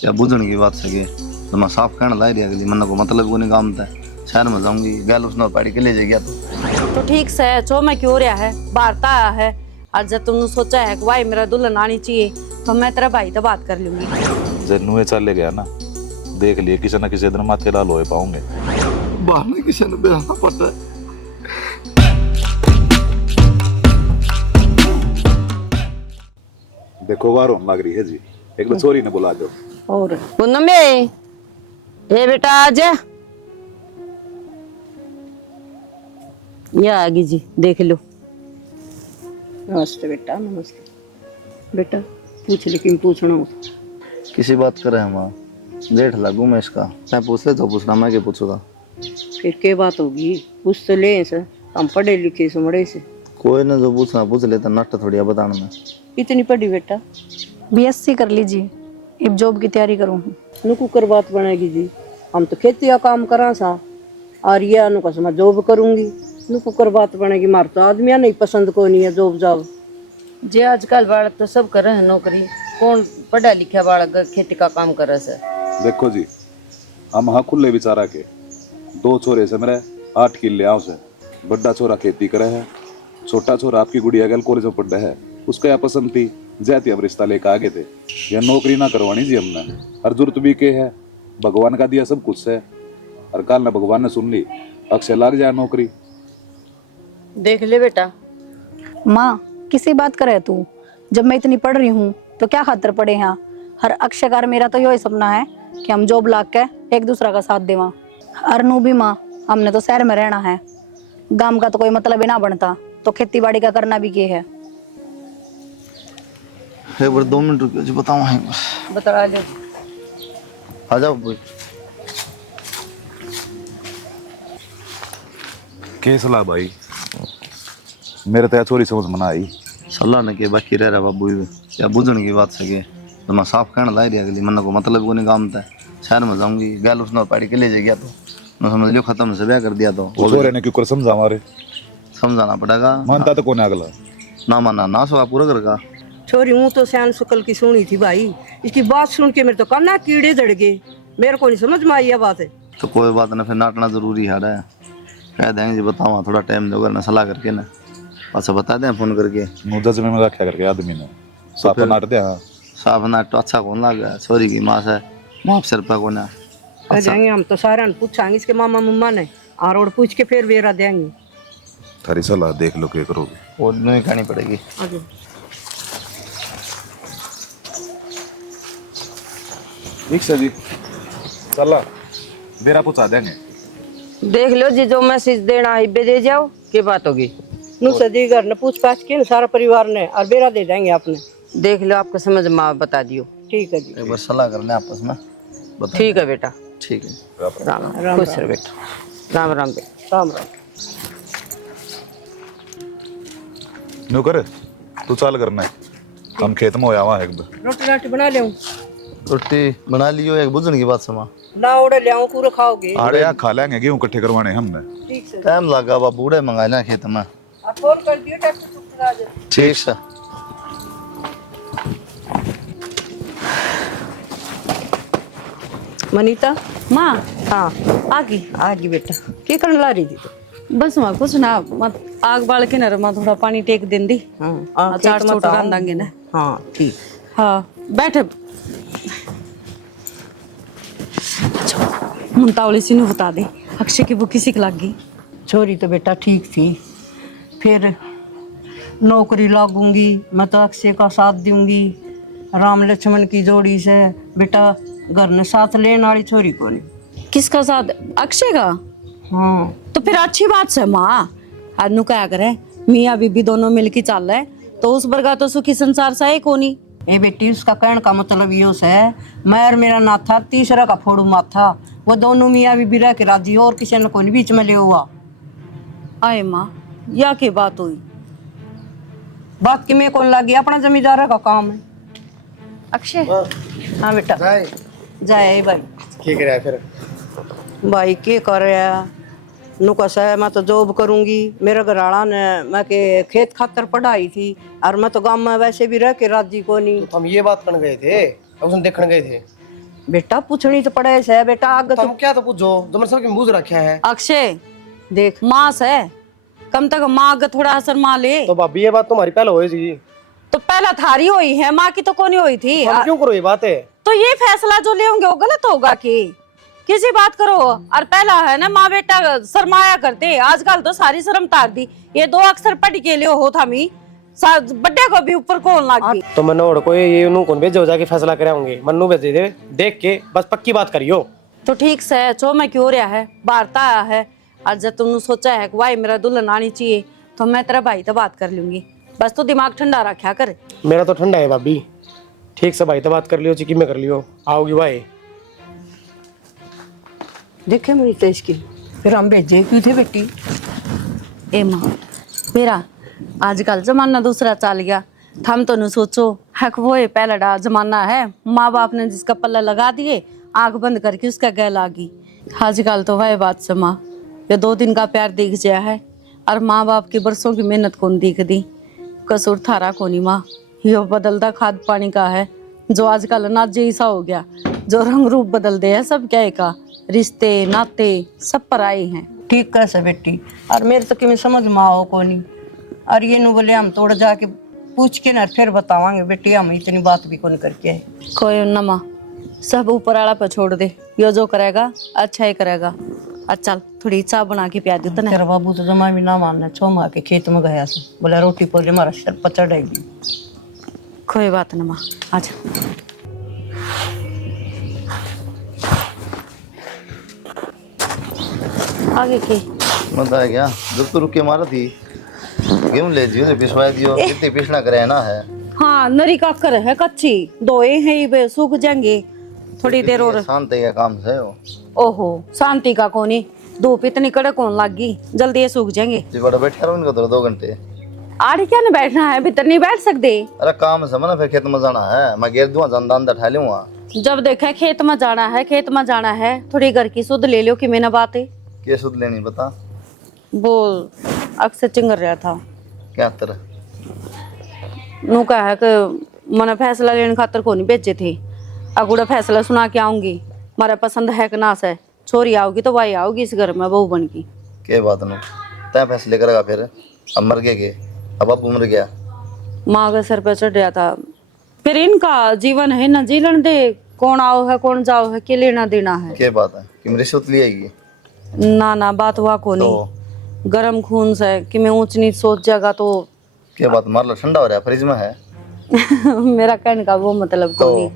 या बुझण की बात सके तो मैं साफ कहना ला रही अगली मन को मतलब को नहीं काम था शहर में जाऊंगी गैल उसने पाड़ी के ले जाएगी तो ठीक से चो मैं क्यों रहा है बाहर आया है और जब तुमने सोचा है कि भाई मेरा दुल्हन आनी चाहिए तो मैं तेरा भाई तो बात कर लूंगी। जब नुए चले गया ना देख लिए किसी न किसी दिन माथे लाल हो पाऊंगे बाहर में किसी ने बेहाना पड़ता है। देखो वार होने लग रही है जी एक बार चोरी ने बुला दो और पूनम बे ए बेटा आज ये आ गई जी देख लो। नमस्ते बेटा नमस्ते बेटा पूछ लेकिन पूछना किसी बात करे हम लेट लगू मैं इसका मैं पूछ ले तो पूछना मैं क्या पूछूंगा फिर क्या बात होगी पूछ तो ले सर हम पढ़े लिखे सुमड़े से कोई ना जो पूछना पूछ लेता नट थोड़ी बताना मैं इतनी पढ़ी बेटा बीएससी कर लीजिए अब जॉब की तैयारी करूँ। नुकू कर बात बनेगी जी हम तो खेती का काम करा सा और ये अनु का मैं जॉब करूंगी नुकू कर बात बनेगी मार तो आदमी नहीं पसंद को नहीं है जॉब जॉब जे आजकल बालक तो सब कर रहे हैं नौकरी कौन पढ़ा लिखा बालक खेती का काम करे से। देखो जी हम हाँ खुले विचारा के दो छोरे से मेरे 8 किले आओ से बड़ा छोरा खेती करे है छोटा छोरा आपकी गुड़िया गल कॉलेज में पढ़ा है उसका या पसंद थी जाती हम रिश्ता लेकर आगे थे या नौकरी ना करवानी जी हमने और जरूरत भी के है भगवान का दिया सब कुछ है और कल ना भगवान ने सुन ली अक्षय लग जाए नौकरी। देख ले बेटा माँ किसी बात करे तू जब मैं इतनी पढ़ रही हूँ तो क्या खातर पढ़े यहाँ हर अक्षयकार मेरा तो यही सपना है कि हम जॉब लाग के एक दूसरा का साथ देवा। अरनू भी माँ हमने तो शहर में रहना है गांव का तो कोई मतलब ही ना बनता तो खेती बाड़ी का करना भी क्या है। एक बार 2 मिनट रुकिए जी बताऊँ है बता ले आ जाओ बोल के सलाह भाई मेरे तो चोरी समझ मना आई सलाह ने के बाकी रह रहा बाबू या बुझण की बात सके तो मैं साफ कहना ला रही अगली मन को मतलब को नहीं काम था शहर में जाऊंगी गैल उसने पाड़ी के ले जाएगी तो मैं समझ लियो खत्म से ब्याह कर दिया तो छोरे ने क्यों कर समझा हमारे समझाना पड़ेगा मानता तो कौन है अगला ना माना ना सो पूरा करेगा। छोरी हूँ तो श्यान शुक्ल की सुनी थी भाई इसकी बात सुन के मेरे तो काना कीड़े जड़ गए मेरे को नहीं समझ में आई है बात है। तो कोई बात ना फिर नाटना जरूरी है कह देंगे जी बताओ थोड़ा टाइम दोगे ना सलाह करके ना अच्छा बता दें फोन करके मुद्दा से में रखा करके आदमी ने साफ नाट दे हाँ साफ नाट तो अच्छा कौन लगा छोरी की माँ से माँ सिर पर को ना कह जाएंगे हम तो सारे पूछाएंगे इसके मामा मुम्मा ने और पूछ के फिर वेरा देंगे। थारी सलाह देख लो क्या करोगे वो नहीं खानी पड़ेगी। ठीक है जी चला मेरा पूछा देंगे देख लो जी जो मैसेज देना है दे जाओ क्या बात होगी नु सदी घर ने पूछ पाछ के सारा परिवार ने और बेरा दे देंगे आपने देख लो आपको समझ में बता दियो। ठीक है जी एक बार सलाह कर ले आपस में बता। ठीक है बेटा ठीक है राम राम खुश रह बेटा राम राम बेटा राम राम। नो करे तू चाल करना है हम खेत में होया वहाँ एक बार रोटी राटी बना ले रोटी बना लियो एक बुझण की बात समा ना ओड़े ले आऊं पूरा खाओगे अरे यहाँ खा लेंगे गेहूँ इकट्ठे करवाने हमने ठीक है टाइम लगा बा बूढ़े मंगा लें खेत में आप फोन कर दियो ट्रैक्टर टुकड़ा आ जाए। ठीक है मनीता माँ हाँ आ गई बेटा क्या करने ला रही थी तो बस माँ कुछ ना मत आग बाल के ना माँ थोड़ा पानी टेक देंदी हाँ अचार छोट रांधांगे ना। हाँ ठीक हाँ बैठे मुंतावली सी बता दे अक्षय की बुकी सीख लग गई। छोरी तो बेटा ठीक थी फिर नौकरी लागूंगी मैं तो अक्षय का साथ दूंगी राम लक्ष्मण की जोड़ी से बेटा घर ने साथ लेने वाली छोरी को नहीं। किसका साथ अक्षय का। हाँ तो फिर अच्छी बात से माँ आदनू क्या करे मियाँ बीबी दोनों मिलके चल रहे तो उस वर्गा तो सुखी संसार सा है कोनी। ए बेटी उसका कहने का मतलब यो है मैं और मेरा नाथा तीसरा का फोड़ू माथा वो दोनों मियाँ बीबी रह के राजी और किसी ने कोई बीच में ले हुआ। आए माँ या के बात हुई बात की मैं कौन लगी अपना जमींदार का काम है। अक्षय हाँ बेटा जाए भाई क्या करे फिर भाई के कर रहा नुकस है मैं तो जॉब करूंगी मेरे घराड़ा ने मैं के खेत खातर पढ़ाई थी और मैं तो गांव में वैसे भी रह के राजी को नहीं। हम ये बात करने गए थे अब उसने देखने गए थे बेटा पूछनी तो पड़े से बेटा आगे तो तुम क्या तो पूछो जो मैंने सबके बूझ रखे हैं। अक्षय देख माँ से कम तक माँ का थोड़ा असर माँ ले। तो भाभी ये बात तुम्हारी पहले हुई थी, तो पहला थारी हुई है, माँ की तो कौन हुई थी। हम क्यों करो ये बात है? तो ये फैसला जो ले होंगे वो गलत होगा कि किसी बात करो। और पहला है ना माँ बेटा शर्माया करते, आजकल तो सारी शर्म तार दी। ये दो अक्षर पढ़ के लिए हो था मी बड्डे को भी ऊपर कौन लाग गई। तो मैंने और कोई ये नु कौन भेजो जाके फैसला करे होंगे, मन्नू भेज दे देख के बस पक्की बात करियो। तो ठीक से चो मैं क्यों रहा है बारता आया है। और जब तुमने सोचा है कि भाई मेरा दुल्हन आनी चाहिए तो मैं तेरा भाई तो बात कर लूंगी, बस तो दिमाग ठंडा रखा कर। मेरा तो ठंडा है भाभी, ठीक से भाई तो बात कर लियो, चिकी में कर लियो, आओगी भाई। देखे मेरी तो इसकी फिर हम भेजे क्यों थे बेटी। ए माँ मेरा आजकल जमाना दूसरा चल गया, थम तो न सोचो हक वो है पहला जमाना है, माँ बाप ने जिसका पल्ला लगा दिए आंख बंद करके उसका गैल आ गई। आजकल तो वह बात से माँ ये 2 दिन का प्यार दिख गया है और माँ बाप की बरसों की मेहनत कौन दिख दी। कसूर थारा कोनी माँ, ये बदलता खाद पानी का है जो आजकल अनाज जैसा हो गया, जो रंग रूप बदल दे है सब क्या का, रिश्ते नाते सब पर आए हैं। ठीक कैसे बेटी, और मेरे तो कि समझ में आओ को नहीं। और ये नु बोले हम थोड़ा जाके पूछ के ना फिर बतावांगे बेटी, हम इतनी बात भी कौन करके है। कोई न माँ सब ऊपर वाला पर छोड़ दे, यो जो करेगा अच्छा ही करेगा। अच्छा चल थोड़ी चाय बना के पिया दे तने। तेरा बाबू तो जमा भी ना मानना, 6 माह के खेत में गया से बोला रोटी पोले हमारा सर पर चढ़ेगी। कोई बात न माँ आजा। आगे के मत आ गया जब तो रुक के मारा थी गेहूं ले जियो पिसवा दियो, कितने पिसना करे ना है। हाँ नरी काकर है कच्ची दोए हैं ये सूख जाएंगे थोड़ी देर और। शांत है काम से वो। ओहो शांति का कोनी, धूप इतनी कड़क कौन लगी, जल्दी ये सूख जाएंगे। जी बड़ा बैठा रहो इनको 2 घंटे। आड़ क्या न बैठना है, भीतर नहीं बैठ सकते। अरे काम से ना फिर खेत में जाना है, मैं गेर दूंगा जानदा अंदर ठा लूंगा। जब देखा खेत में जाना है, खेत में जाना है, थोड़ी घर की सुध ले लो कि मैंने बात है। क्या सुध लेनी बता। वो अक्सर चिंगर रहा था क्या तरह नू कहा है कि मैंने फैसला लेने खातर को नहीं भेजे थे, अगुड़ा फैसला सुना के आऊंगी, मारा पसंद है कि ना से छोरी आओगी तो भाई आओगी इस घर में बहू बन की। के बात नो तय फैसले करेगा फिर। अब मर गए के अब मर गया, माँ के सर पे चढ़ गया था। फिर इनका जीवन है ना, जीलन दे, कौन आओ है कौन जाओ है, के लेना देना है। के बात है कि मेरी रिश्वत लिएगी। ना ना बात हुआ को नहीं, गरम खून से कि मैं ऊंच नीच सोच जाएगा तो क्या बात मार लो ठंडा हो रहा है फ्रिज में है। मेरा कहने का वो मतलब को नहीं।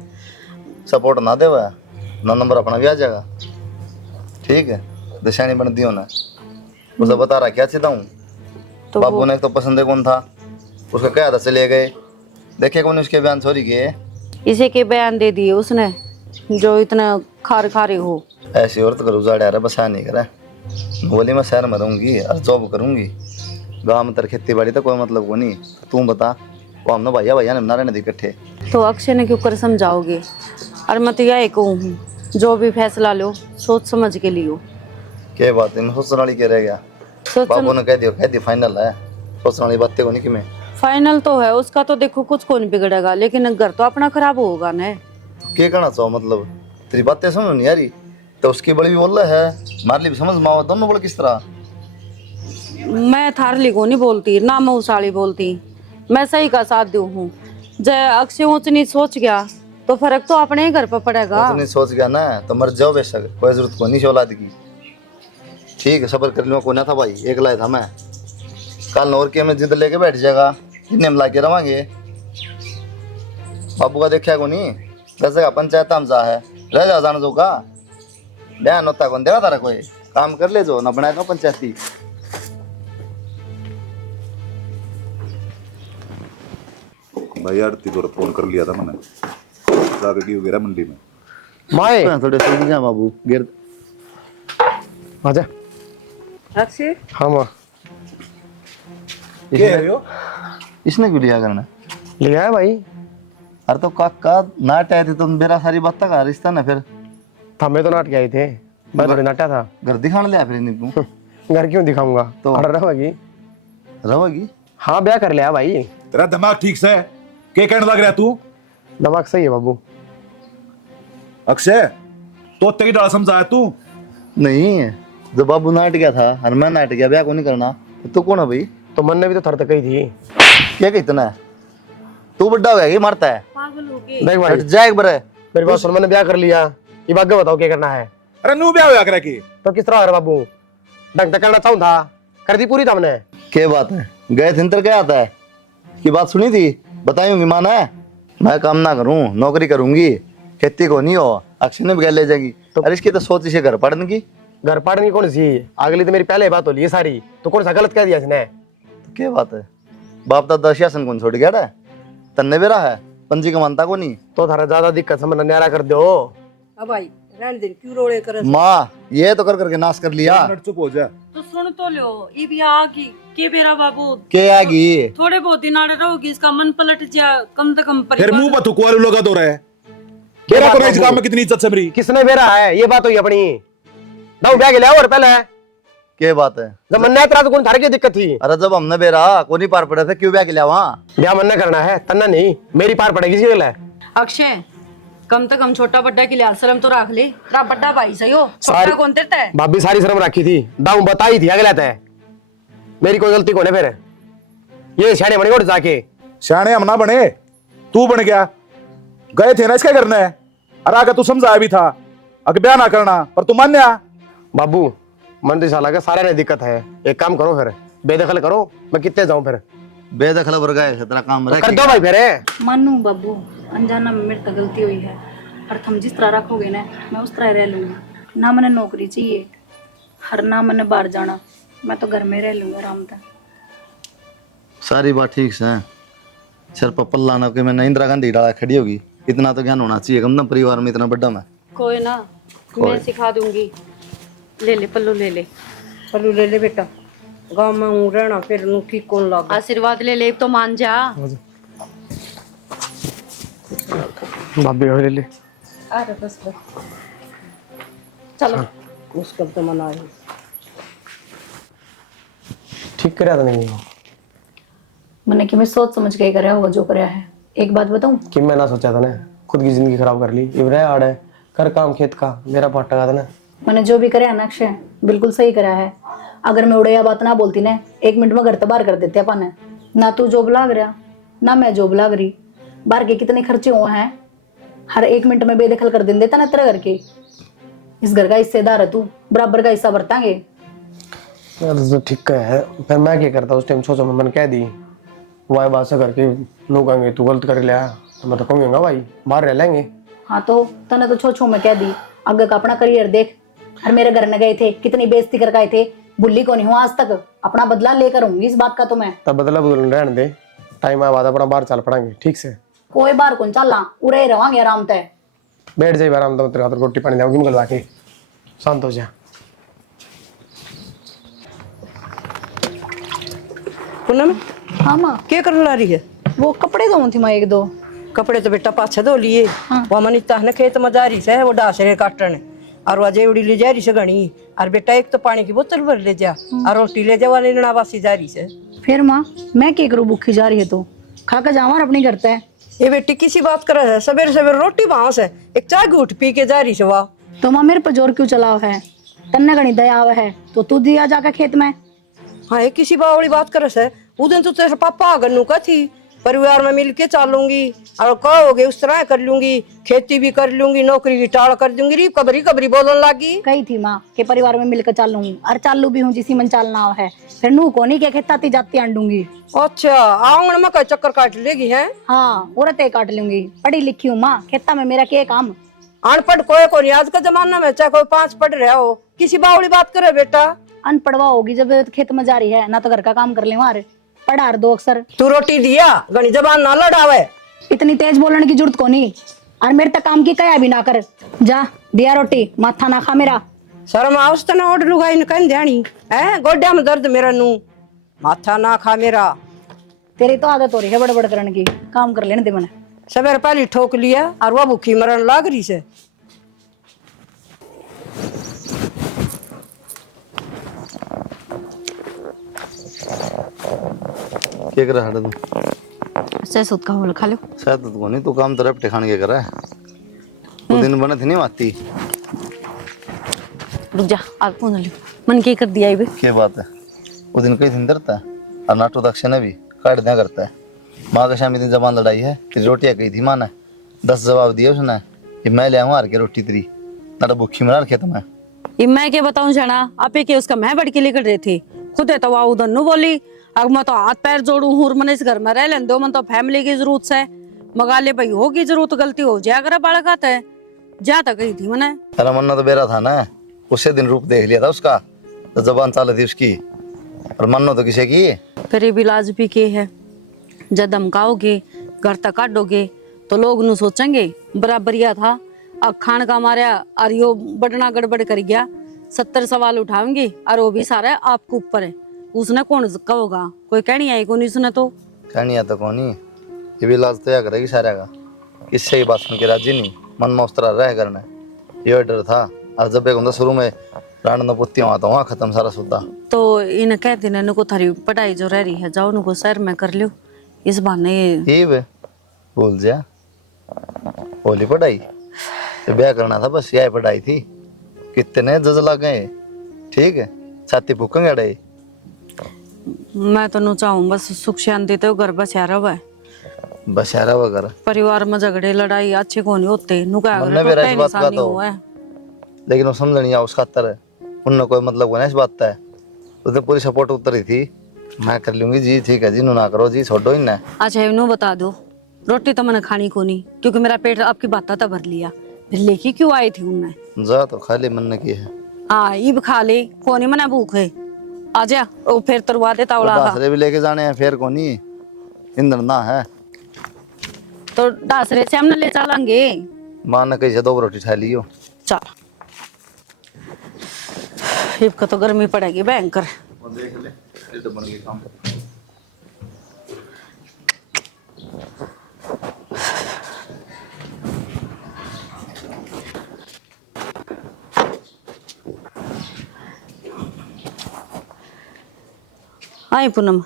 सपोर्ट ना दे 9 नंबर अपना भी आ जाएगा। ठीक है दिशानी बन दियो ना, उसे बता रहा क्या चाहता हूँ। तो बाबू ने तो पसंद है कौन था, उसका क्या था चले गए, देखे कौन उसके बयान छोरी के। इसे के बयान दे दिए उसने जो इतना खार खारी हो। ऐसी औरत कर उजाड़ा रहा बस नहीं करे। बोली मैं शहर में रहूंगी और जॉब करूंगी, गाँव में तर खेती बाड़ी तो कोई मतलब को नहीं। तू बता वो हमने भैया भैया ने बना रहे इकट्ठे। तो अक्षय ने क्यों कर समझाओगे। और मैं तो यही कहूँ जो भी फैसला लो सोच समझ के लियो। क्या बात है मैं सोचने वाली क्या रह गया। सोच बाबू ने कह दिया फाइनल है, सोचने वाली बातें को नहीं कि मैं। फाइनल तो है उसका, तो देखो कुछ को नहीं बिगड़ेगा, लेकिन घर तो अपना खराब होगा ना। क्या कहना चाहो मतलब तेरी बातें समझ नहीं आ रही। तो उसकी बड़ी भी बोल रहा है, मार ली भी समझ माओ दोनों बड़े किस तरह। मैं थारली को नहीं बोलती ना मैं उसाली बोलती, मैं सही का साथ दूँ हूँ। जय अक्षय ऊंच नीच सोच गया तो फर्क तो अपने ही घर पर पड़ेगा। नहीं सोच गया ना तो मर जाओ बेशक, कोई जरूरत को नहीं औलाद की। ठीक है सबर कर लूँगा, कोई ना था भाई एक लाया था मैं। कल और के में जिद लेके बैठ जाएगा, जितने हम ला के रवांगे। बाबू का देखा को नहीं 10 जगह पंचायत हम जा है रह जाओ जाना जो का बयान होता कौन देगा तारा, कोई काम कर ले जो ना बनाएगा पंचायती। भाई आरती को फोन कर लिया था मैंने, जाके की वगैरह मंडी में। माए थोड़े जल्दी जा बाबू गिर आजा। अक्षय हाँ माँ इसने क्यों लिया करना। ले आया भाई। अरे तो काका नाट आए थे तुम मेरा सारी बात का रिश्ता ना फिर। हमें तो नाट के आए थे, मैं थोड़ी नाटा था। घर दिखाने लिया फिर नहीं तू घर क्यों दिखाऊंगा तो रहोगी। रहोगी। हाँ ब्याह कर लिया भाई। तेरा दिमाग ठीक से है, क्या कहने लग रहा है तू। दिमाग सही है बाबू। अक्षय तो तेरी डाल समझाया तू नहीं, जब बाबू नाट गया था और मैं नाट गया, ब्याह को नहीं करना, तो तू कौन है भाई? तो मन ने भी तो थर तक कही थी। क्या कहता है? तू बड्डा हो गया, ये मारता है। पागल हो गए। देख भाई, हट जा एक बार। मेरी बात सुन, मैंने ब्याह कर लिया, ये बात बताओ क्या करना है? अरे नू ब्याह होया करे की तो किस तरह बाबू ढंग तक करना चाहूँ था, कर दी पूरी हमने। क्या बात है? गए थे इंतर क्या आता है की बात सुनी थी, बताऊंगी माना है। मैं काम ना करूं, नौकरी करूंगी, खेती को नहीं हो, अक्षय ने भी ले जाएगी। तो अरे इसकी तो सोच इसे घर पढ़ने की। घर पढ़ने की कौन सी, अगली तो मेरी पहले बात हो ली है सारी, तो कौन सा गलत कह दिया इसने? तो क्या बात है? बाप दादा शासन कौन छोड़ गया है? तन्ने बेरा है, पंजी का मानता को नहीं। तो थारा ज्यादा दिक्कत समझ न्यारा कर दो। अब भाई रहने दे, क्यों रोड़े करे? माँ ये तो कर करके नाश कर लिया। चुप हो जा। तो सुन तो लो, ये भी आगी के बेरा बाबू के आगी? थोड़े बहुत दिन आड़े रहोगी, इसका मन पलट जा, कम से कम फिर परिवार। मुंह पर थुकवालू लगा दो रहे केरा को इस काम में कितनी इज्जत से मेरी। किसने बेरा है, ये बात हुई अपनी। दाऊ ब्याह के लिया और पहले क्या बात है? जब मन ने तो कौन थारे की दिक्कत थी? अरे जब हमने बेरा को नहीं पार पड़े थे, क्यों ब्याह के लिया वहाँ? ब्याह मन ने करना है, तन्ना नहीं, मेरी पार पड़ेगी इसी गल है। अक्षय कम से कम छोटा बड्डा के लिए शर्म तो रख ले, तेरा बड्डा भाई सही हो, सारी- छोटा कौन देता है? भाभी सारी शर्म रखी थी, दाऊ बताई थी अगला है, मेरी कोई गलती कौन है फिर? ये शाने बने उठ जाके। शाने हम ना बने, तू बन गया। गए थे ना इसका करना है, अरे आगे तू समझाया भी था अगर ब्याह ना करना, पर तू मान्या। बाबू मन तो साला का सारे ने दिक्कत है, एक काम करो फिर बेदखल करो, मैं कितने जाऊं फिर? बेदखल वर्ग है, तेरा काम कर दो भाई फिर। मानू बाबू, अनजाना में मेरे से गलती हुई है, और तुम जिस तरह रखोगे ना मैं उस तरह रह लूंगी। ना मैंने नौकरी चाहिए, हर ना मैंने बाहर जाना, मैं तो घर में रह लूंगा आराम से। सारी बात ठीक है। सर पर पल्ला ना के मैंने इंदिरा गांधी डाला खड़ी होगी, इतना तो ज्ञान होना चाहिए कम ना, परिवार में इतना बड़ा मैं। कोई ना, मैं सिखा दूंगी। ले ले पल्लू, ले ले पल्लू ले ले बेटा, गाँव में हूँ रहना, फिर नू ठीक कौन लागा? आशीर्वाद ले ले, तो मान जा। भाभी ले ले। अरे बस बस, चलो। मुश्किल तो मनाए। ठीक कराया था नहीं मैंने कि मैं सोच समझ के ही कराया होगा जो कराया है। एक बात बताऊं, कि मैं ना सोचा था ना, खुद की जिंदगी खराब कर ली। इब्राहिम आड़ है, कर काम खेत का, मेरा पाटा का था ना। मैंने जो भी कराया ना अक्षय बिल्कुल सही कराया है। अगर मैं उड़े या बात ना बोलती ना, 1 मिनट में घर तो बाहर कर देते अपन है। ना तू जॉब लाग रहा, ना मैं जॉब लाग रही, बाहर के कितने खर्चे हुए हैं, हर 1 मिनट में बेदखल कर देता ना तेरे घर के। इस घर का हिस्सेदार है तू, बराबर का हिस्सा बरतांगे। तो ठीक है, फिर मैं क्या करता उस टाइम, सोचो मैं कह दी वाई बात से करके लोग कहेंगे तू गलत कर लिया, तो मैं तो कहूँगा भाई बाहर रह लेंगे। हाँ तो तने तो छो मैं कह दी, आगे का अपना करियर देख। और मेरे घर में गए थे, कितनी बेइज्जती करके आए थे, बुल्ली को नहीं हुआ आज तक। अपना बदला लेकर आऊंगी इस बात का तो मैं। तब बदला बदल रहने दे, टाइम आया बाद अपना बाहर चल पड़ेंगे, ठीक से? कोई बार कौन चलना, उड़े ही रवांगे आराम से। बैठ जाइए आराम से, तेरे हाथ रोटी पानी जाऊंगी निकलवा के, शांत हो जा। पूनम हाँ माँ, क्या कर ला रही है? वो कपड़े धोऊं थी माँ 1-2। कपड़े तो बेटा पाछे धो लिए। वो मनीता ने खेत में जा रही से, वो डासरे काटने, और वो जेवड़ी ले जा रही से घनी। और बेटा एक तो पानी की बोतल भर ले जा, और रोटी ले जा, वाली नड़ावासी जा रही से। फिर माँ मैं क्या करूँ, भूखी जा रही है तो खा कर जावा अपनी घर पे। ये बेटी किसी बात करे है, सवेरे सवेरे रोटी भाव से एक चाय घूट पी के जा रही से। वाह, तो माँ मेरे पर जोर क्यों चलाव है? तन्ने घनी दया आवे है तो तू दिया जाकर खेत में। हाँ ये किसी बावड़ी बात करे से। उस दिन तो तेरे पापा अगन्नू का थी, परिवार में मिल के चलूंगी, और कहोगे उस तरह कर लूंगी, खेती भी कर लूंगी, नौकरी की टाल कर दूंगी। री कबरी कबरी बोलने लगी। कही थी माँ के परिवार में मिलकर चालू हूँ, और चालू भी हूँ जिसी मन चालना है। फिर नू को नहीं के खेताती जाती आंडूंगी। अच्छा, आंगन में कई चक्कर काट लेगी है? हाँ औरतें काट लूंगी, पढ़ी लिखी हूँ माँ, खेता में मेरा क्या काम। अनपढ़ कोई को नहीं आज का जमाना में, चाहे कोई 5 पढ़ रहा हो, किसी बावड़ी बात करे बेटा। अनपढ़वा होगी जब खेत में जा रही है, ना तो घर का काम कर ले वहां, पढ़ा 2 अक्षर। तू रोटी दिया, घनी जबान ना लड़ावे। इतनी तेज बोलने की जरूरत को नहीं, और मेरे तक काम की कया भी ना कर। जा दिया रोटी, माथा ना खा मेरा। शर्म आवस तो ना ओढ़ लुगाई न कन ध्यानी है, गोड्या में दर्द मेरा नू, माथा ना खा मेरा। तेरी तो आदत हो रही है बड़बड़ करने की, काम कर लेने दे मैंने। सवेरे पहले ठोक लिया, और वो भूखी मरण लाग रही से। क्या कर रहा है तू? सहसुद का होल खा लो। शायद तो नहीं, तू काम तो रपटे खाने के कर रहा है। तू दिन बने थे नहीं आती। रुक जा, आज पूछ लियो मन के कर दिया ये। क्या बात है, उस दिन कई दिन डरता है और नाटो दक्ष ने भी काट दिया करता है। माँ के शाम इतनी जबान लड़ाई है, तेरी रोटियाँ कही थी माँ ने, 10 जवाब दिए उसने कि मैं ले आऊँ हार के रोटी तेरी, ना तो भूखी मरा रखे तुम्हें। ये मैं क्या बताऊं जाना, आप के उसका मैं बढ़ के लेकर रहे थे खुद है तो वह उधर नु बोली। अब मैं तो हाथ पैर जोड़ू हूँ, मन इस घर में रह लें दो, मन तो फैमिली की जरूरत है, मगा ले भाई होगी जरूरत, गलती हो जाए अगर बालक आता है जा तक गई थी मैंने। तेरा मन्ना तो बेरा था ना, उसे दिन रूप देख लिया था उसका, तो जबान चाल थी उसकी, और मन्नो तो किसे की। फिर ये भी लाज भी के है, जब धमकाओगे घर तक काटोगे तो लोग नु सोचेंगे बराबरिया था, अब खान का मारा और यो बटना गड़बड़ कर गया, 70 सवाल उठाएंगे और वो भी सारा आपके ऊपर है। उसने कौन कहोगा, कोई कहनी आई कौन इसने तो कहनी आता कौन ही, ये भी लाज तो या करेगी सारा का, किससे की बात सुन के राजी नहीं, मन में उस तरह रह करना, ये डर था। और जब एक शुरू में राण पुत्ती वहां तो वहाँ खत्म सारा सुद्धा। तो इन कहते न को थारी पढ़ाई जो रह रही है जाओ नको शहर में कर लियो, इस बहाने ये बे बोल जा होली पढ़ाई तो ब्याह करना था, बस यही पढ़ाई थी। कितने जज लग गए, ठीक है छाती फूकेंगे अड़े। मैं तो नु चाहूँ बस सुख शांति तो घर बचा रहा, बशारा वगैरह परिवार में झगड़े लड़ाई अच्छे को नहीं होते, नुका हमने भी राइस बात का तो, लेकिन वो समझ नहीं आ उस खातर उनने कोई मतलब को ना इस बात का है। उसने पूरी सपोर्ट उतरी थी, मैं कर लूंगी जी, ठीक है जी, नु ना करो जी, छोड़ो ही ना। अच्छा इन्हों बता दो, रोटी तो मैंने खानी को नहीं क्योंकि मेरा पेट आपकी बात तो भर लिया, फिर लेके क्यों आई थी उनने। जा तो खाली मन ने की है। हाँ ईब खा ले, कोनी मना भूख है, आजा ओ फिर तरवा दे तावड़ा का। डासरे भी लेके जाने हैं फिर कोनी इंधन ना है, तो डासरे से हमने ले चलेंगे। मां ने कही 2 रोटी खा लियो। चल ईब का तो गर्मी पड़ेगी भयंकर। देख ले ये तो बन गया काम। आई पूनम,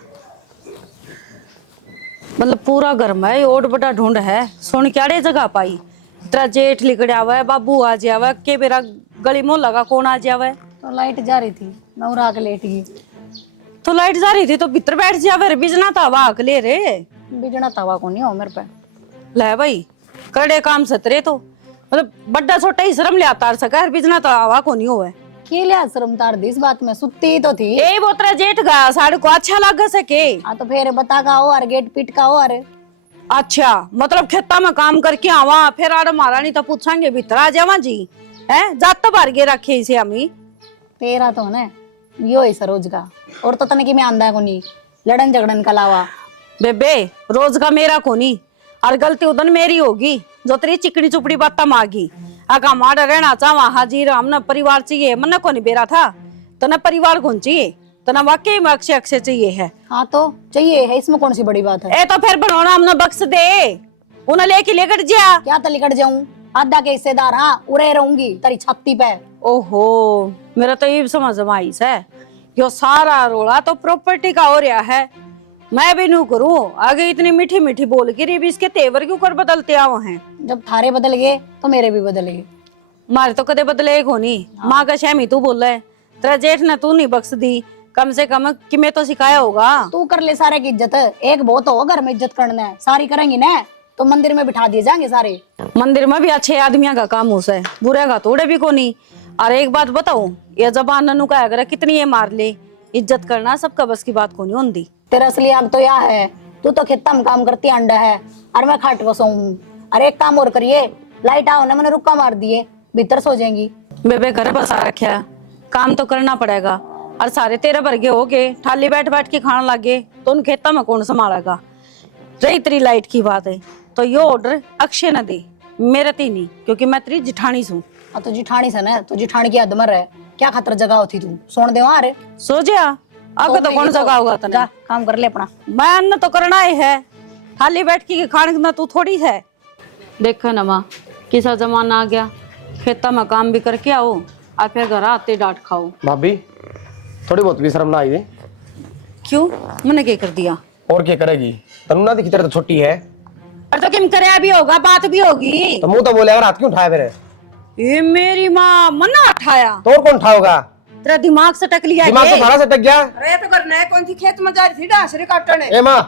मतलब पूरा घर में ओट बटा ढूंढ है, सोन क्याड़े जगह पाई, तेरा जेठ लिकड़ आवा, बाबू आ जावा, के मेरा गली मोहल्ला का कौन आ जावा। तो लाइट जा रही थी, नौरा के लेट गई। तो लाइट जा रही थी तो भीतर बैठ जावे, बिजना था वाक ले रे। बिजड़ा तवा को नहीं हो मेरे पे। ले भाई करड़े काम सतरे तो मतलब बड्डा छोटा ही शर्म ले आता सका, बिजना था हवा को नहीं होवे। के लिया शर्म तार दी, इस बात में सुत्ती तो थी। ए बोतरा जेठ गा साढ़े को अच्छा लग सके। हाँ तो फिर बता का हो, गेट पीट का हो। अरे अच्छा मतलब खेता में काम करके आवा, फिर आड़ मारा नहीं तो पूछांगे भीतर आ जावा जी, है जात तो भर के रखे इसे हमी। तेरा तो ना यो ही सरोज का, और तो तने की मैं आंदा को नहीं, लड़न झगड़न का लावा। बेबे रोज का मेरा कोनी, और गलती उदन मेरी होगी जो तेरी चिकनी चुपड़ी बात मागी। आका माड़ा रहना चाहवा हाजिर, हमने परिवार चाहिए, मन को नहीं बेरा था तो ना परिवार कौन चाहिए, तो ना वाकई में अक्षय अक्षय चाहिए है। हाँ तो चाहिए है, इसमें कौन सी बड़ी बात है। ए तो फिर बनोना हमने बख्श दे, उन्हें लेके लेकर जा। क्या तो लिकट जाऊं, आधा के हिस्सेदार हाँ उरे रहूंगी तेरी छाती पे। ओहो मेरा तो ये समझ में आई है, यो सारा रोला तो प्रॉपर्टी का हो रहा है, मैं भी नू करूं आगे इतनी मीठी मीठी बोल के रे भी इसके तेवर क्यों कर बदलते आओ हैं। जब थारे बदल गए तो मेरे भी बदल गए। मारे तो कदे बदले को नहीं, माँ का शहमी तू बोल रहा है, तेरा जेठ ने तू नहीं बख्श दी, कम से कम कि मैं तो सिखाया होगा। तू कर ले सारे की इज्जत, एक बहुत हो घर में इज्जत करना है, सारी करेंगी ना तो मंदिर में बिठा दिए जाएंगे सारे। मंदिर में भी अच्छे आदमियों का काम हो है, बुरे का थोड़े भी को नहीं। और एक बात बताऊं, ये जबान ननू का अगर कितनी ये मार ले, इज्जत करना सबका बस की बात को नहीं होती। तेरा असली आग तो यह है, तू तो खेता में काम करती अंडा है और मैं खाट को सोऊं। अरे एक काम और करिए, लाइट आओ ना, मैंने रुक्का मार दिए, भीतर सो जाएंगी। बेबे घर बसा रखा, काम तो करना पड़ेगा, और सारे तेरे भरगे हो गए, थाली बैठ बैठ के खाना लगे तो उन खेता में कौन संभालेगा। रही तेरी लाइट की बात है तो ये ऑर्डर अक्षय न दे, मेरे ती नहीं, क्योंकि मैं तेरी जिठानी हूँ। हाँ तो जिठानी से ना, तो जिठानी की हद में रहे, क्या खतर जगह होती तू, सोन दे वहां। अरे सो जा आगे तो कौन जगह होगा तने, काम कर ले अपना। मैं अन्न तो करना ही है, थाली बैठ के खाना तू थोड़ी है। देखो ना माँ किसा जमाना आ गया, खेता में काम भी करके आओ और फिर घर आते डांट खाओ। भाभी थोड़ी बहुत भी शर्म ना आई दे। क्यों मैंने क्या कर दिया? और क्या करेगी, तनु ना दिखी तेरे तो छोटी है। और तो किम करे भी होगा, बात भी होगी। तो मुंह तो बोले और हाथ क्यों उठाया मेरे। ये मेरी माँ मना उठाया, तो और कौन ठाओगा? तेरा दिमाग से टक लिया दिमाग तो ये। थारा से टक गया। अरे तो करना है कौन सी खेत में जा रही थी डांसरे काटने। ए माँ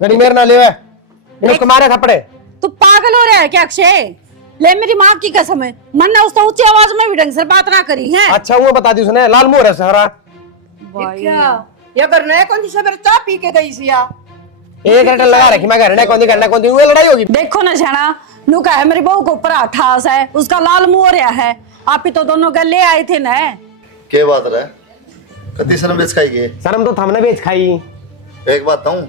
गड़ी मेरे ना ले इसको मारे थप्पड़े। तू पागल हो रहा है क्या अक्षय? ले मेरी माँ की कसम है, मन ने उससे ऊंची आवाज में भी ढंग से बात ना करी है। अच्छा वो बता दी उसने लाल मोहर है सारा। क्या ये करना है कौन सी सवेरे चाय पी के गई सी या एक रटन लगा रखी मैं करना कौन सी वो लड़ाई होगी। देखो ना छेना, नु का है मेरी बहू को ऊपर ठास है, उसका लाल मुंह हो रहा है। आप ही तो दोनों गल ले आए थे ना। के बात रहा कति शर्म बेच खाई के शर्म तो हमने बेच खाई। एक बात कहूँ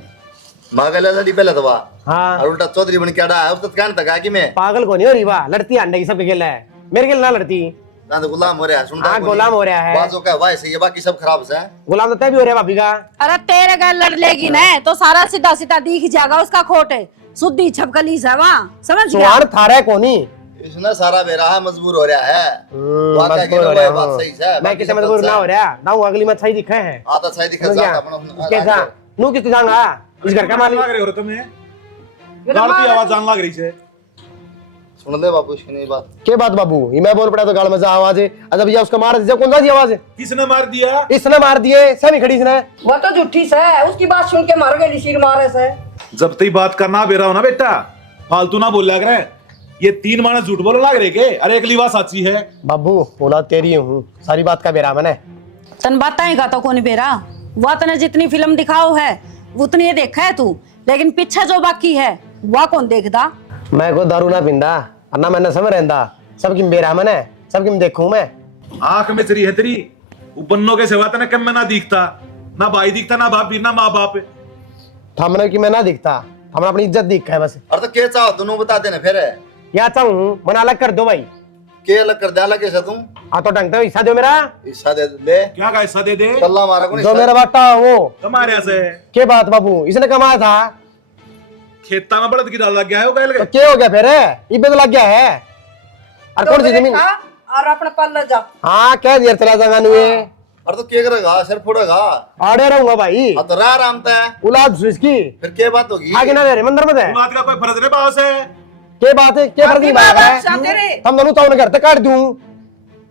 माँ का लड़ी पहले तो हाँ और उल्टा चौधरी बन के आड़ा है उसका कहने तक है कि मैं पागल को नहीं हो रही वाह, लड़ती अंडे की सबके खेल है, मेरे खेल ना लड़ती। ना तो गुलाम हो रहा है सुनता हाँ गुलाम हो रहा है। बाजो का वाई सही है बाकी सब खराब से है। गुलाम तो तय भी हो रहा है भाभी का। अरे तेरे गल लड़ लेगी ना तो सारा सीधा सीधा दिख जाएगा उसका खोट है, शुद्धि छपकली से वहाँ समझ गया। सुहान थारा है कोनी इसने सारा बेरा है मजबूर हो रहा है। तो आका मजबूर की हो ना रहा बात हूँ। सही है मैं किसी मजबूर ना हो रहा ना हूँ, अगली मत सही दिखे है। आता सही दिखा जाता अपना कैसा नू किस जाऊंगा इस घर का मालिक। लग रहे हो तुम्हें गाल की आवाज जान लग रही है। सुन ले बाबू इसकी नहीं बात के बात बाबू ये मैं बोल पड़ा तो गाल मजा आवाज है। अच्छा भैया उसका मार दीजिए कौन सा जी आवाज है? किसने मार दिया? इसने मार दिए सभी खड़ी इसने। वो तो झूठी से है, उसकी बात सुन के मर गई सिर मारे से। जब तक बात करना बेरा हो ना बेटा, फालतू ना बोल लग रहा है। ये 3 मानस झूठ बोलो लग रहे के? अरे अगली बात सच्ची है। बाबू बोला तेरी हूँ सारी बात का बेरा मैंने। तन बताएगा तो कौन बेरा, वह तने जितनी फिल्म दिखाओ है उतनी ये देखा है तू, लेकिन पीछे जो बाकी है वह कौन देखदा? मैं को दारू ना पींदा और ना मैंने समझ रहता सबकी बेरा मैंने सबकी देखूं मैं। आंख में चरी है तेरी, बन्नों के सेवा तने कम में ना दिखता, ना भाई दिखता ना बाप भी ना माँ बाप। हमने की मैं ना दिखता, हमने अपनी इज्जत दिखा है बस। और तो के चाहो दोनों बता देना फिर या चाहूँ मना अलग कर दो भाई। के अलग कर दे अलग कैसे तुम आ तो ढंगता हिस्सा दो मेरा हिस्सा दे ले क्या का हिस्सा दे दे? कल्ला मारा को जो मेरा बाटा वो तुम्हारे से के बात बाबू इसने कमाया था खेता में बड़द की डाल लग गया है वो गैल तो के। क्या हो गया फिर इब्बे तो लग गया है। और कौन सी जमीन और अपना पल्ला जा। हाँ कह दिया चला जागा नुए और तो के करेगा सिर फोड़ेगा आड़े रहूंगा भाई हाँ तो रहा आरामता है उलाद इसकी फिर के बात होगी आगे ना दे मंदिर में दे बात का कोई फर्ज नहीं बात है। के बात है के फर्क नहीं पाया है हम दोनों तो घर तक काट दूं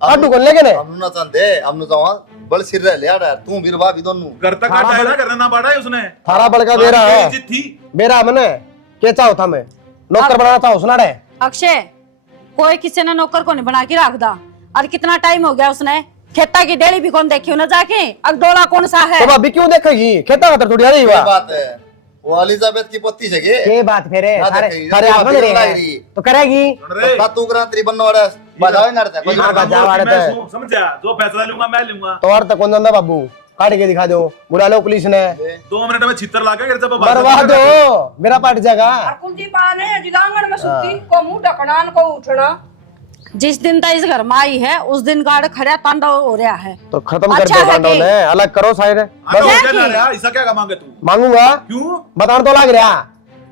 काटू कर लेके ने हम ना चाहते हम चाहो बल सिर रह लिया यार तू बीर भाभी दोनों घर तक काटा है ना, करना ना पड़ा है उसने। थारा बड़का बेरा है इज्जत थी। बेरा मने के चाहो था मैं नौकर बनाना चाहो सुना रे। अक्षय कोई किसी ने नौकर को नहीं बना के रख दा, और कितना टाइम हो गया उसने खेता की डेली भी कौन देखी ना जाके, अब डोला कौन सा है? तो भाभी क्यों देखेगी खेता खातर थोड़ी आ रही ये हुआ बात है वो एलिजाबेथ की पत्ती से के के बात फेरे ना सारे देखेगी, सारे ना हाथ में देखेगी, रहे ना हैं। देखेगी। तो करेगी सुन रे, ना तू करा तेरी बनने वाला बजाओ ना रहता ये कोई हाँ, काम बजा हो कि वाले मैं तो। समझा, जो फैसला लूंगा मैं लूंगा। तो और तक कौन जाता बाबू काट के दिखा दो बुला लो पुलिस ने 2 मिनट में छितर ला के जब बर्बाद दो मेरा पाट जाएगा। और कुलदीप ने जिगांगण में सुती को मुंह ढकनान को उठना। जिस दिन तक इस घर में आई है उस दिन गाड़ खड़ा तांडव हो रहा है। तो खत्म कर अच्छा दो है कांडों कि- ने अलग करो साइड ऐसा क्या मांगे तू? मांगूंगा क्यों? बताना तो लग रहा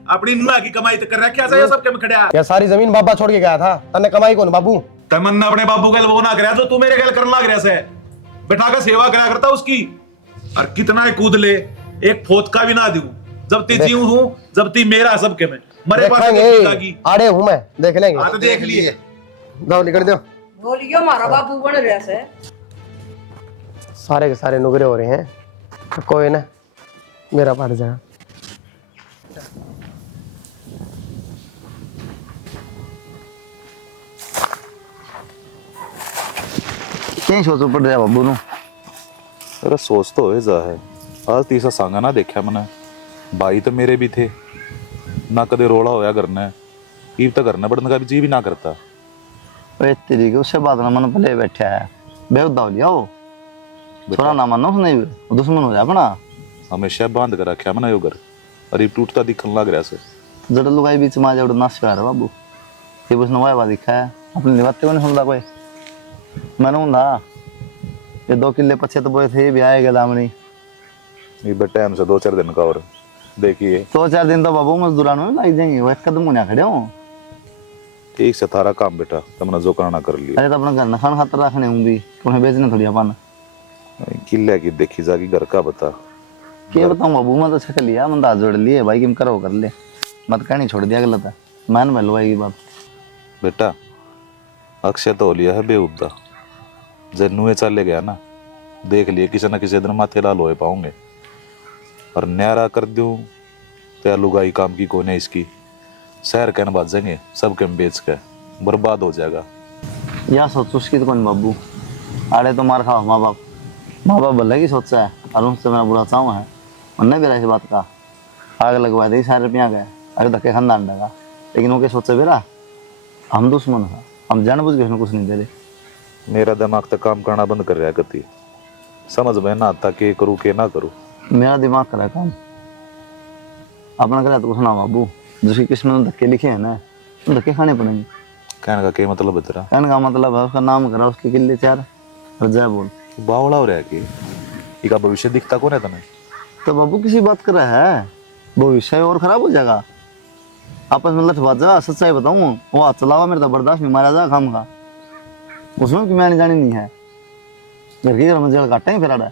अपनी नुआ की कमाई तो कर रहा क्या चाहिए सबके में खड़ा? या सारी जमीन बाबा छोड़ के गया था तने कमाई कौन बाबू तमन्ना अपने बाबू के वो ना करे जो तू मेरे गल करने लग रहा से बैठा कर सेवा करा करता उसकी। और कितना ही कूद ले एक फोत का भी ना दूं जब ती जीव हूं जब ती मेरा सबके में मरे पास देखेंगे आड़े हूं मैं देख लेंगे। हाँ तो देख लिए। जाओ निकल दो बोलियो हमारा बाबू बन रहा से। सारे के सारे नुगरे हो रहे हैं कोई ना मेरा पाट जाएगा। कहीं सोचो पड़ रहा बाबू नु अरे सोच तो ऐसा है आज तीसरा सांगा ना देखा मैंने भाई तो मेरे भी थे ना कदे रोड़ा होया करना ईब तो करना पड़ने का भी जी भी ना करता। ओए तेरी के उससे बात ना मन भले बैठा है बेहुदा हो लिया वो थोड़ा ना मानो उसने दुश्मन हो जाए अपना हमेशा बांध कर रखा मैंने यो घर अरे टूटता दिखने लग रहा से जड़ लुगाई बीच में आ जाओ नाश कर बाबू ये बस नवाई बात दिखा है अपनी बातें को नहीं सुनता कोई मैंने हूं ये 2 किल्ले पछे तो बोए थे ये भी आएगा दामनी ये बेटा हमसे 2-4 दिन का और देखिए 2-4 दिन तो बाबू मजदूरान में लग जाएंगे वो एक कदम मुना खड़े हो ठीक से थारा काम बेटा तुमने जो करना कर लिया। अरे तो अपना घर खान खातर रखने हूं भी तुम्हें बेचने थोड़ी अपन किले की देखी जागी घर का बता क्या बताऊं बाबू मैं तो छक लिया मन हाथ जोड़ लिए भाई किम करो कर ले मत कहनी छोड़ दिया गलत है मान भलो आएगी बात बेटा अक्षय तो हो लिया है बेउबदा। जब नुए चले गया ना, देख लिए किसी न किसी दिन माथे लाल हो पाऊंगे। और न्यारा कर दूं तो या लुगाई काम की कोई नहीं इसकी। शहर कहने बाजेंगे सब कम बेच के, बर्बाद हो जाएगा। या सोचो उसकी तो कौन बाबू, आड़े तो मार खाओ माँ बाप भले की सोचा है और उनसे मेरा बुरा चाहूँ है। उनने भी ऐसी बात का आग लगवा दी, 4 रुपया गए अरे धक्के खानदान लगा। लेकिन वो क्या सोचे बेरा, हम दुश्मन है, हम जानबूझ के उसने कुछ नहीं दे रहे। मेरा दिमाग तक काम करना बंद कर रहा है गति, समझ में ना आता कि करूँ के ना करूँ। मेरा दिमाग करे काम, अपना करे तो कुछ ना बाबू। जिसकी किस्मत में धक्के लिखे हैं ना, तो धक्के खाने पड़ेंगे। कहने का क्या मतलब है तेरा? कहने का मतलब है उसका नाम करा, उसके किले 4 और जय बोल। बावड़ा हो रहा है कि इसका भविष्य दिखता कौन है तने? तो बाबू किसी बात कर रहा है, भविष्य और खराब हो जाएगा। आपस में लठ बात जा, सच्चाई बताऊँ वो हाथ चलावा मेरे तो बर्दाश्त नहीं, मारा जा खाम का उसमें कि मैंने जानी नहीं है। घर की घर में जेल काटे फिर आड़ा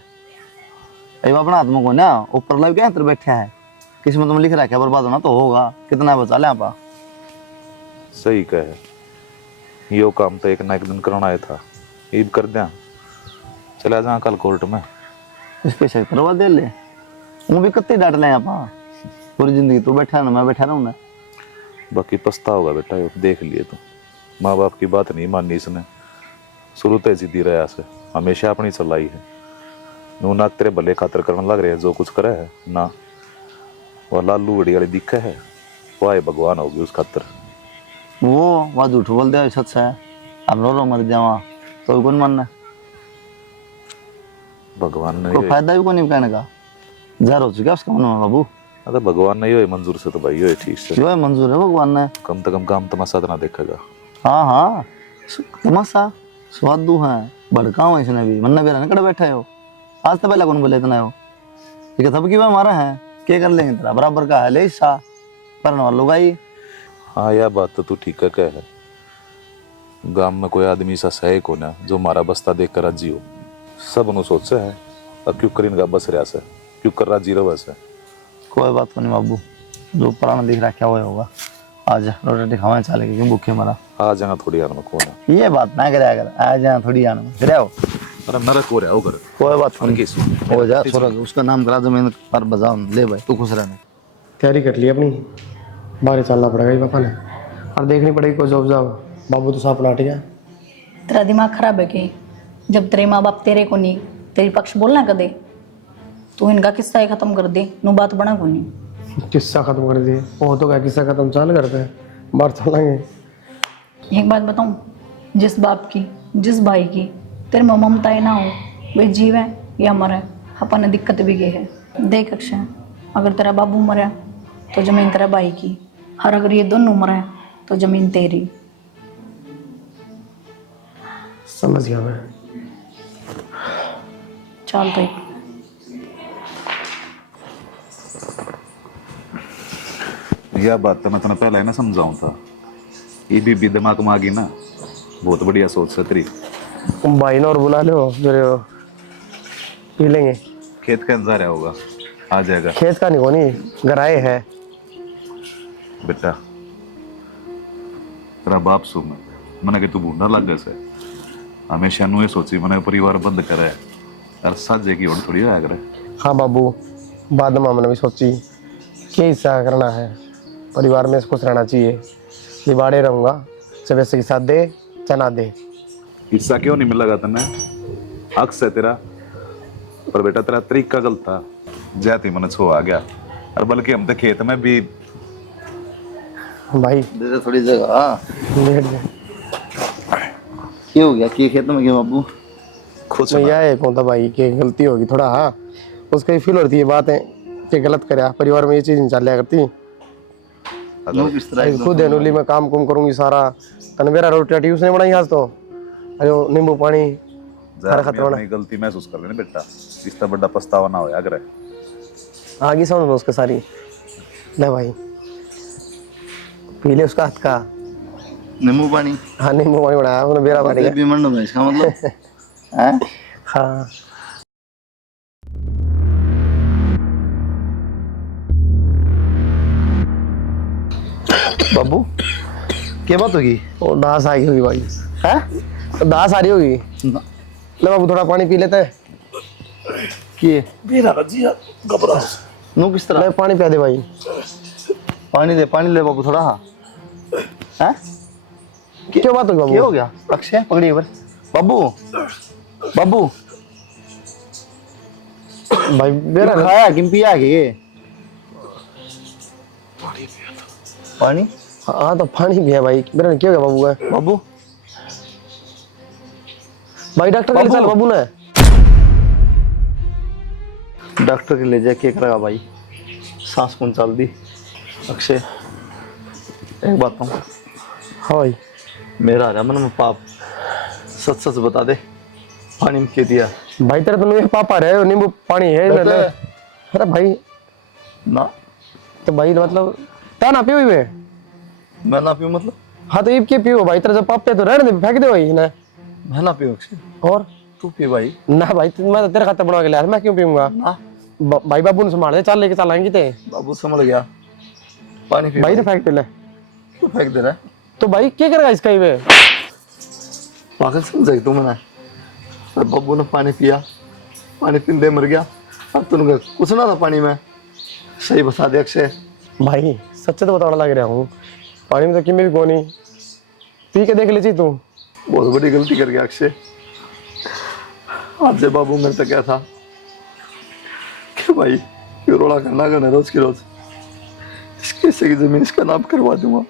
अब अपना आत्मा को ना ऊपर लग गया, तेरे बैठे है किस्मत में लिख रहा है बर्बाद होना तो होगा, कितना बचा ले आप। सही कहे, यो काम तो एक ना एक दिन करना है था, ईब कर दिया। चला जा कल कोर्ट में, इसके से करवा दे ले। वो भी कत्ती डांट ले आप, पूरी जिंदगी तू बैठा ना मैं बैठा रहूँ ना। बाकी पछता होगा बेटा, यो देख लिए तो माँ बाप की बात नहीं मानी इसने, शुरू तो जिद्दी रहा से, हमेशा अपनी चलाई है। नू ना तेरे भले खातर करने लग रहे हैं, जो कुछ करे है ना वो लालू बड़ी वाली दिखे है, वो आए भगवान होगी उस खातर। वो झूठ बोल दे सच है, अब रो मर जावा तो कौन मानना। भगवान ने कोई फायदा भी कोई नहीं कहने का, जहर हो चुका उसका मन में बाबू। अरे भगवान ने यो मंजूर से तो भाई यो ठीक से, जो है मंजूर है भगवान ने। कम से कम काम तमाशा तो ना देखेगा। हाँ हाँ तमाशा स्वादू है, भड़काओ इसने भी, मन्ना बेरा निकट बैठे हो। आज तो पहले कौन बोले इतना हो, ठीक है सब की हमारा है, क्या कर लेंगे तेरा बराबर का है ले सा पर लोग आई। हाँ यह बात तो तू ठीक है कह है, गांव में कोई आदमी सा सहे को ना जो मारा बस्ता देख कर राजी हो। सब नु सोचे है अब क्यों कर इनका बस रहा से, क्यों कर राजी रहो ऐसे। कोई बात नहीं बाबू, जो पुराना दिख रहा क्या हुआ होगा। आज रोटी दिखावा चलेगी क्यों भूखे मरा। आ जाना थोड़ी यार में कौन है, ये बात ना करे अगर आ जाए थोड़ी आना फिर आओ। अरे नरक हो रहा है उधर। कोई बात नहीं हो जा थोड़ा, उसका नाम करा जमीन पर बजाओ ले भाई, तू खुश रहना। तैयारी कर ली अपनी, बाहर चलना पड़ेगा ही पापा ने, और देखनी पड़ेगी कोई जॉब जाओ। बाबू तो साफ लाट गया। तेरा दिमाग खराब है कि जब तेरे माँ बाप तेरे को नहीं तेरी पक्ष बोलना कदे, तू इनका किस्सा ही खत्म कर दे, नू बात बना को नहीं। किस्सा खत्म कर दिए, वो तो क्या किस्सा खत्म चाल करते हैं, बाहर चलेंगे। एक बात बताऊं, जिस बाप की जिस भाई की तेरे में ममताएं ना हो, वे जीव है या मरे, अपन दिक्कत भी ये है। देख अक्षय, अगर तेरा बाबू मरा तो जमीन तेरा भाई की, और अगर ये दोनों मरे तो जमीन तेरी। समझ गया मैं। चल तो यह बात तो मैं तुम्हें पहले ही ना समझाऊं था, ये भी दिमाग में आ गई ना, बहुत बढ़िया सोच है तेरी। तुम भाई ने और बुला लो, जो पी लेंगे। खेत का इंतजार है होगा, आ जाएगा। खेत का नहीं कोनी, गराए है बेटा तेरा बाप सो मैंने कि तू भूडा लग गए से, हमेशा नु ये सोची मैंने परिवार बंद करे और साजे की ओर थोड़ी आया करे। हाँ बाबू, बाद में हमने भी सोची क्या हिस्सा करना है, परिवार में खुश रहना चाहिए। दिवाड़े रहूँगा जब ऐसे के साथ दे चना दे। हिस्सा क्यों नहीं मिलेगा तने, हक से तेरा, पर बेटा तेरा तरीका गलत था, जाती मन छो आ गया। और बल्कि हम तो खेत में भी भाई दे थोड़ी जगह लेट गए। क्या हो गया कि खेत में क्यों बाबू। खुश मैं ना। यह कहूँ था भाई कि गलती होगी थोड़ा, हाँ उसका फील होती है बातें कि गलत करे, परिवार में ये चीज़ नहीं चल रहा करती। नो किस तरह अरे खुद एनुली में काम कुम करूंगी सारा, तन मेरा रोटी राटी उसने बनाई आज तो, अरे वो नींबू पानी सारा जरा खत्म होना। अपनी गलती महसूस कर लेना बेटा, इसका बड़ा पछतावा ना होया करे। आगे समझ में उसके सारी। ले भाई पी ले उसका हाथ का। नींबू पानी। हाँ नींबू पानी बनाया उसने, बेरा पानी भी मंडो में इसका मतलब हैं। हाँ बाबू क्या बात होगी? वो दास आई होगी भाई, है दास आ रही होगी। ले बाबू थोड़ा पानी पी लेते हैं। कि मेरा जी घबरा नू किस तरह? ले पानी पिला दे भाई। पानी ले बाबू थोड़ा। हाँ हैं? क्या बात होगी क्या हो बाबू? गया? अक्षय पकड़िए पर। बाबू बाबू भाई मेरा खाया कि पिया के ये? पानी? हाँ तो पानी भी है भाई। मेरा क्या हो गया बाबू का? बाबू भाई डॉक्टर के लिए चल बाबू ने। डॉक्टर के ले जाके करेगा भाई, सांस कौन चल दी। अक्षय एक बात कहूँ, हाँ भाई। मेरा आ मन में पाप, सच सच बता दे, पानी में क्या दिया? भाई तेरा तो नहीं पापा रहे, नींबू पानी है बता। मैंने। अरे भाई ना तो भाई मतलब ता ना पियो ये। मैं ना पीऊँ मतलब? हाँ तो ये क्या पियो भाई? तेरा जब पापे तो रहने दे, फेंक दे भाई ना। मैं ना पीऊँ अक्षय? और तू पी भाई। ना भाई मैं तो तेरे खाते बना के लाया, मैं क्यों पीऊंगा? ना भाई बाबू ने संभाल चल लेके चलाएंगे ते। बाबू समझ गया, पानी पी भाई ने फेंक दे ले। क्यों फेंक दे रहा है? तो भाई क्या करेगा इसका ये? पागल समझा तू मैंने? और बाबू ने पानी पिया, पानी पीते मर गया, अब तूने कुछ ना था पानी में। सही बता दे अक्षय। भाई सच्चे तो बताने लग रहा हूँ, पानी में तो किमी भी कोनी, पी के देख लीजिए तू। बहुत बड़ी गलती कर गया अक्षय। आज से बाबू मेरे तो क्या था कि भाई ये रोड़ा करना करना रोज की रोज, इसके हिस्से की जमीन इसका नाम करवा दूंगा।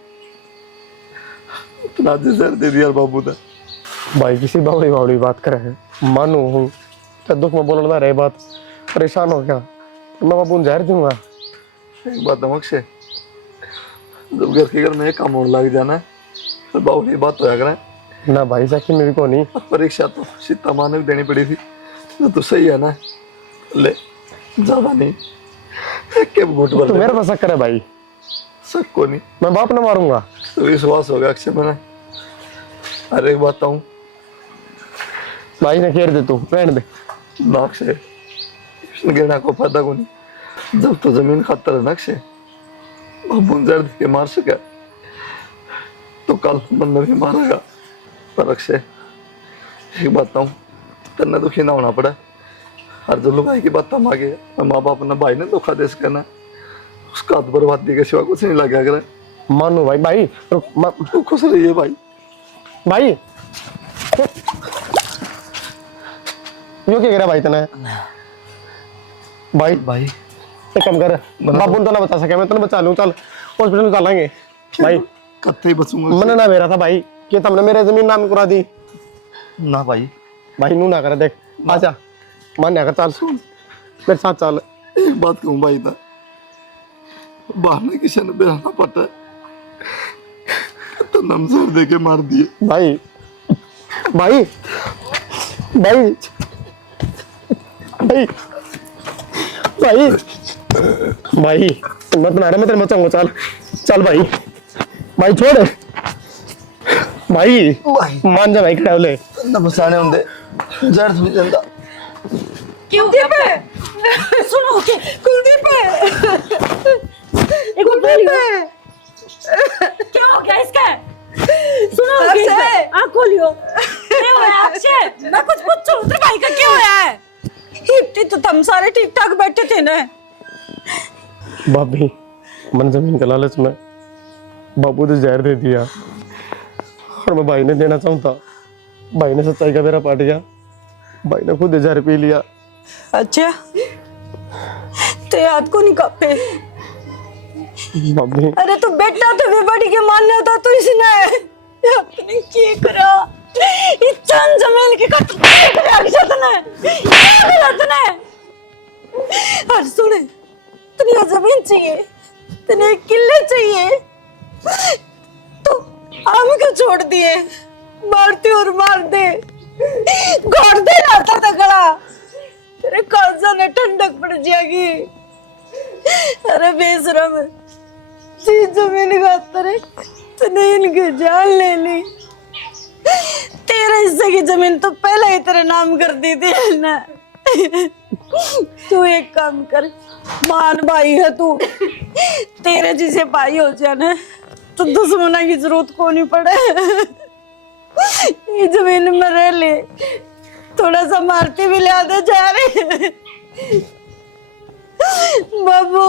इतना जहर दे दिया बाबू ने। भाई किसी बावड़ी बावड़ी बात करे है, मानू हूँ तो दुख में बोलना रहे बात, परेशान हो गया तो मैं बाबू जहर दूंगा। एक बात है अक्षय, जब घर के घर में एक काम होने लग जाना है तो बाबू बात होया करे ना भाई सकी में भी कोनी। परीक्षा तो सीता माँ ने भी देनी पड़ी थी, तो सही है ना? ले ज्यादा नहीं, एक के घूट भर तो ले। मेरे पास शक्कर है भाई, सब को नहीं मैं बाप ने मारूंगा। तो विश्वास हो गया अक्षय मैंने। अरे एक बात हूँ भाई ने घेर दे तू, रहने दे। ना अक्षय, गिरना को फायदा को नहीं। जब तो जमीन खातर है ना अक्षय, बाबू जड़ दे के मार सके तो कल मन में भी मारेगा। पर अक्षय एक बात हूँ, तेने दुखी ना होना पड़ा। हर जो लुगाई की बात हम आगे, माँ बाप ने भाई ने धोखा दे कहना, उसका हाथ बर्बादी के सिवा कुछ नहीं लगा करे। मानू भाई, भाई तू खुश रहिए भाई। भाई यो क्या कह रहा भाई तने? भाई भाई एक काम कर, बाबू ने तो ना बता सके, मैं तेने बचा लूं, चल हॉस्पिटल में चलेंगे भाई। कत्ते ही बचूंगा मैंने ना मेरा था भाई कि तुमने मेरे जमीन नाम करा दी। ना भाई। भाई नू ना करे, देख आजा मान कर, चल मेरे साथ चल। एक बात कहूँ भाई था, बाहर ने किसी ने बेराना पता है तो नमजर दे के मार दिए। भाई भाई भाई भाई भाई भाई मत मारा, मैं तेरे बचाऊंगा, चल चल भाई। भाई छोड़ भाई, भाई मान जा भाई, खड़ा ले। ना बसाने होंगे जड़ भी जिंदा। कुलदीप है, सुनो के कुलदीप है, कुलदीप है, क्या हो गया इसका? सुनो अक्षय, आँख खोलियो। क्या हुआ है अक्षय? मैं कुछ पूछूं, तेरे भाई का क्या हुआ है? इतनी तो तुम सारे ठीक ठाक बैठे थे ना। भाभी मन जमीन के लालच में बाबू ने जहर दे दिया और मैं भाई ने देना चाहता, भाई ने सच्चाई का मेरा पाट गया, भाई ने खुद जहर पी लिया। अच्छा तेरे हाथ को नहीं कांपे? भाभी अरे तू बेटा तो भी बड़ी के मानना था, तो इसने अपने क्या करा? इच्छन जमीन के कट करे अक्षत ने, क्या करा तूने? और सुने, तुझे जमीन चाहिए, तुझे किले चाहिए, तो हम क्यों छोड़ दिए? मारते और मार दे, गोड़ दे रहता था गला, तेरे काजा ने ठंडक पड़ जाएगी। अरे बेशरम, जी जमीन खातर तूने इनकी जान ले ली। तेरे हिस्से की जमीन तो पहले ही तेरे नाम कर दी थी ना। तू एक काम कर, मान भाई है तू, तेरे जिसे भाई हो जाए ना, तो दुश्मना की जरूरत को नहीं पड़े। ये जमीन में रह ले, थोड़ा सा मारते भी ले आते जा रहे बाबू।